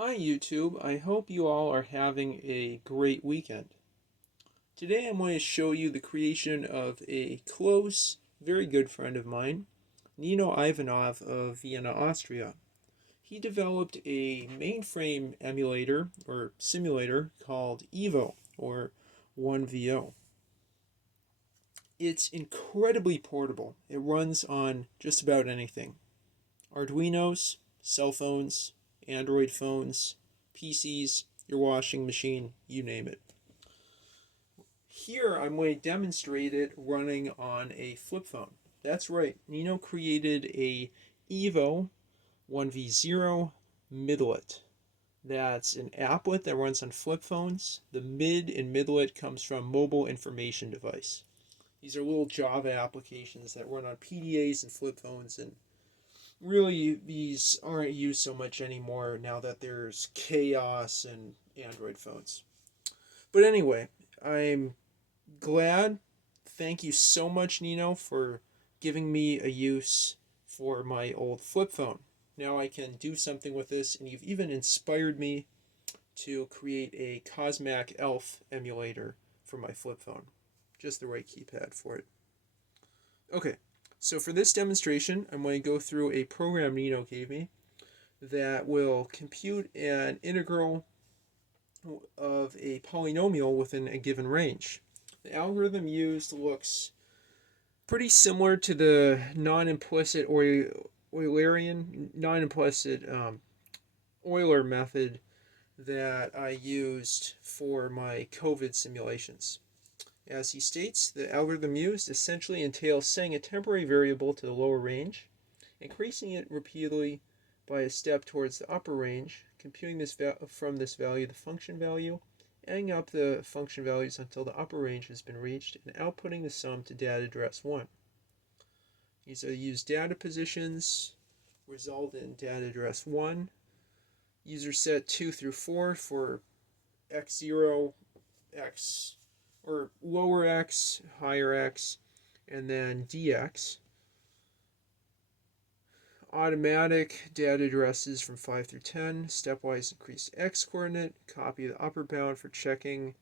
Hi YouTube, I hope you all are having a great weekend. Today I'm going to show you the creation of a close, very good friend of mine, Nino Ivanov of Vienna, Austria. He developed a mainframe emulator or simulator called Evo or 1VO. It's incredibly portable. It runs on just about anything. Arduinos, cell phones, Android phones, PCs, your washing machine, you name it. Here I'm going to demonstrate it running on a flip phone. That's right, Nino created a Evo 1v0 midlet. That's an applet that runs on flip phones. The mid in midlet comes from mobile information device. These are little Java applications that run on PDAs and flip phones, and really these aren't used so much anymore now that there's chaos and Android phones. But anyway, I'm glad. Thank you so much, Nino, for giving me a use for my old flip phone. Now I can do something with this, and you've even inspired me to create a Cosmac Elf emulator for my flip phone. Just the right keypad for it. Okay, so for this demonstration, I'm going to go through a program Nino gave me that will compute an integral of a polynomial within a given range. The algorithm used looks pretty similar to the non-implicit Eulerian, non-implicit Euler method that I used for my COVID simulations. As he states, the algorithm used essentially entails setting a temporary variable to the lower range, increasing it repeatedly by a step towards the upper range, computing from this value the function value, adding up the function values until the upper range has been reached, and outputting the sum to data address 1. These are used data positions, result in data address 1, user set 2 through 4 for x0, x, or lower x, higher x, and then dx. Automatic data addresses from 5 through 10, stepwise increased x coordinate, copy the upper bound for checking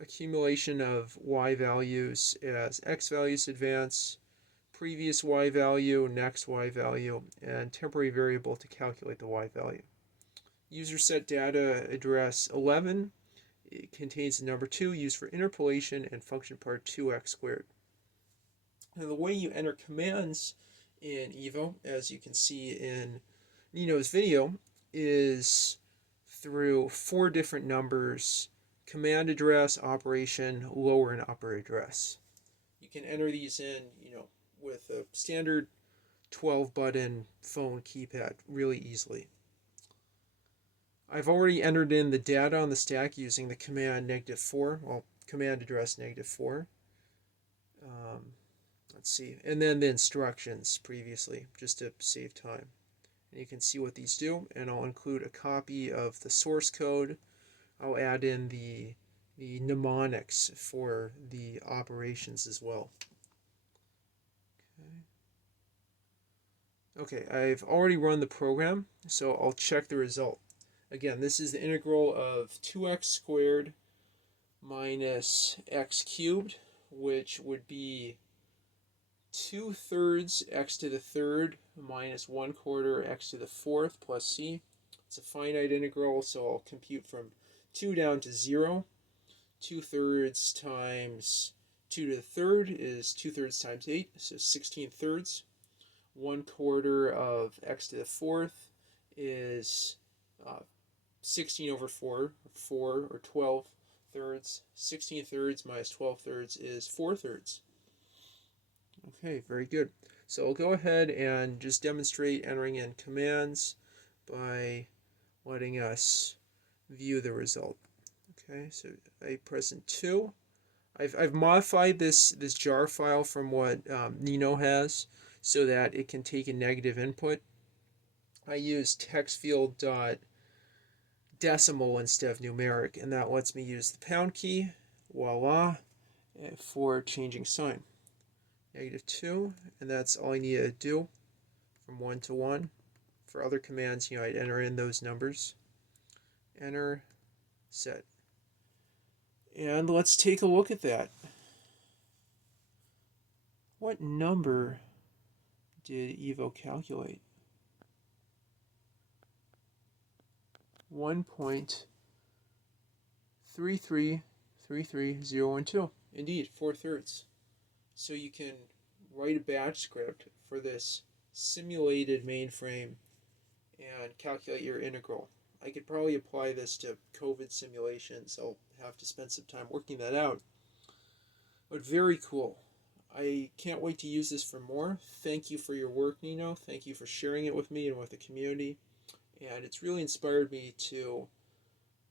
accumulation of y values as x values advance, previous y value, next y value, and temporary variable to calculate the y value. User set data address 11. It contains the number 2 used for interpolation and function part 2x squared. Now the way you enter commands in Evo, as you can see in Nino's video, is through 4 different numbers: command address, operation, lower and upper address. You can enter these in, with a standard 12 button phone keypad really easily. I've already entered in the data on the stack using the command -4, well, command address -4. Let's see, and then the instructions previously, just to save time. And you can see what these do, and I'll include a copy of the source code. I'll add in the mnemonics for the operations as well. Okay, I've already run the program, so I'll check the result. Again, this is the integral of 2x squared minus x cubed, which would be 2/3 x to the third minus 1/4 x to the fourth plus c. It's a finite integral, so I'll compute from 2 down to 0. 2/3 times 2 to the third is 2/3 times 8, so 16/3. 1/4 of x to the fourth is 16 over 4, or 12/3. 16/3 minus 12/3 is 4/3. Okay, very good. So I'll go ahead and just demonstrate entering in commands by letting us view the result. Okay, so I press in 2. I've modified this jar file from what Nino has so that it can take a negative input. I use textfield.decimal instead of numeric, and that lets me use the pound key, voila, for changing sign. -2, and that's all I need to do from 1 to 1. For other commands, I'd enter in those numbers. enter, set. And let's take a look at that. What number did Evo calculate? 1.3333012. Indeed, 4/3. So you can write a batch script for this simulated mainframe and calculate your integral. I could probably apply this to COVID simulations. I'll have to spend some time working that out. But very cool. I can't wait to use this for more. Thank you for your work, Nino. Thank you for sharing it with me and with the community. And it's really inspired me to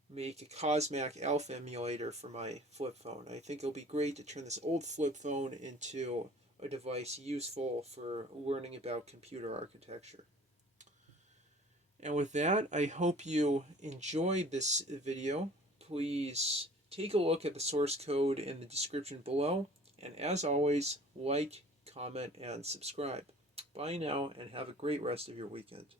make a Cosmac Alpha emulator for my flip phone. I think it'll be great to turn this old flip phone into a device useful for learning about computer architecture. And with that, I hope you enjoyed this video. Please take a look at the source code in the description below. And as always, like, comment, and subscribe. Bye now, and have a great rest of your weekend.